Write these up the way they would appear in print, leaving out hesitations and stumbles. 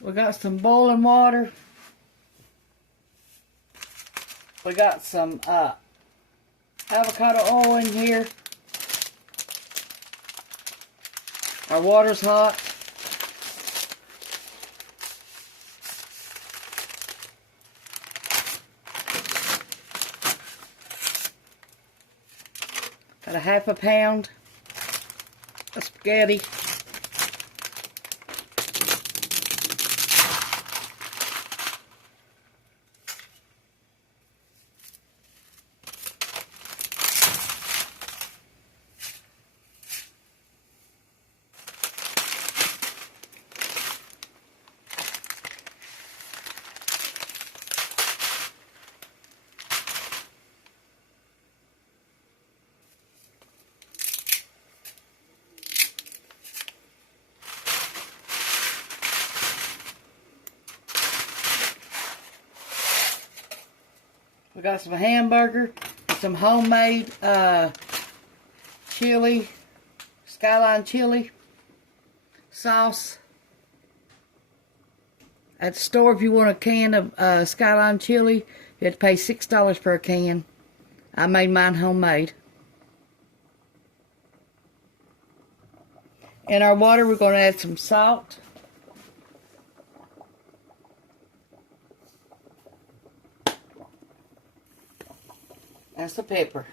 We got some boiling water. We got some avocado oil in here. Our water's hot. Got a half a pound of spaghetti. We got some hamburger, some homemade chili, skyline chili sauce. At the store, if you want a can of skyline chili, you have to pay $6 for a can. I made mine homemade. In our water, we're going to add some salt. And some pepper.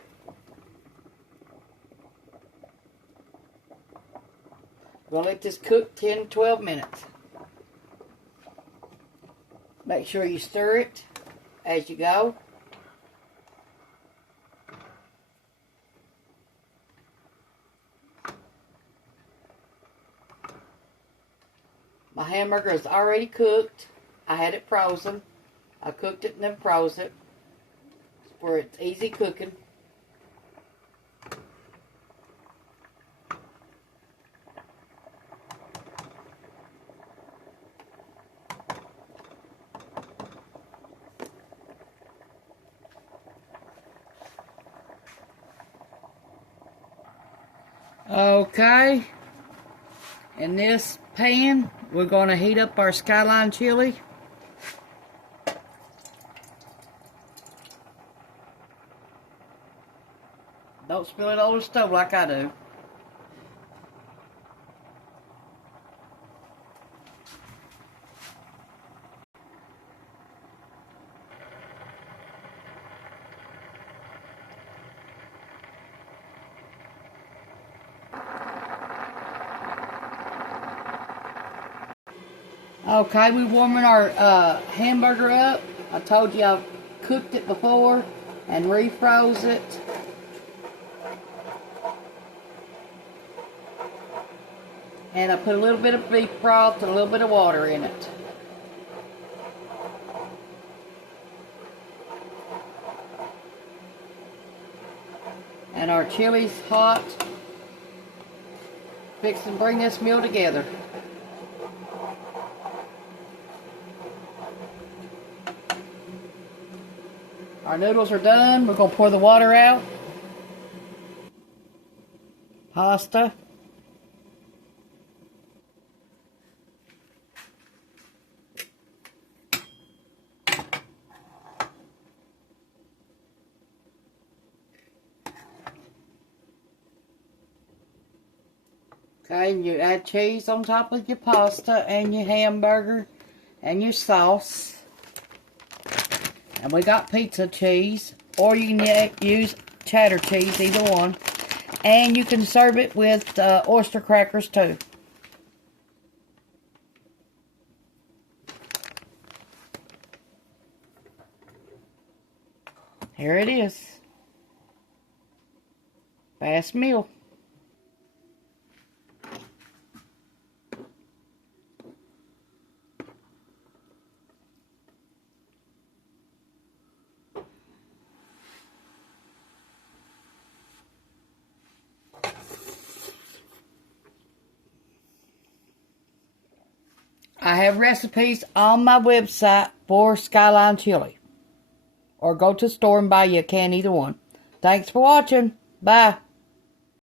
We'll let this cook 10 to 12 minutes. Make sure you stir it as you go. My hamburger is already cooked. I had it frozen. I cooked it and then froze it, where it's easy cooking. Okay, in this pan, we're going to heat up our skyline chili. Don't spill it on the stove like I do. Okay, we're warming our hamburger up. I told you I've cooked it before and refroze it. And I put a little bit of beef broth and a little bit of water in it. And our chili's hot. Fix and bring this meal together. Our noodles are done. We're going to pour the water out. Pasta. Okay, and you add cheese on top of your pasta and your hamburger and your sauce. And we got pizza cheese, or you can use cheddar cheese, either one. And you can serve it with oyster crackers too. Here it is. Fast meal. I have recipes on my website for Skyline Chili. Or go to the store and buy you a can, either one. Thanks for watching. Bye.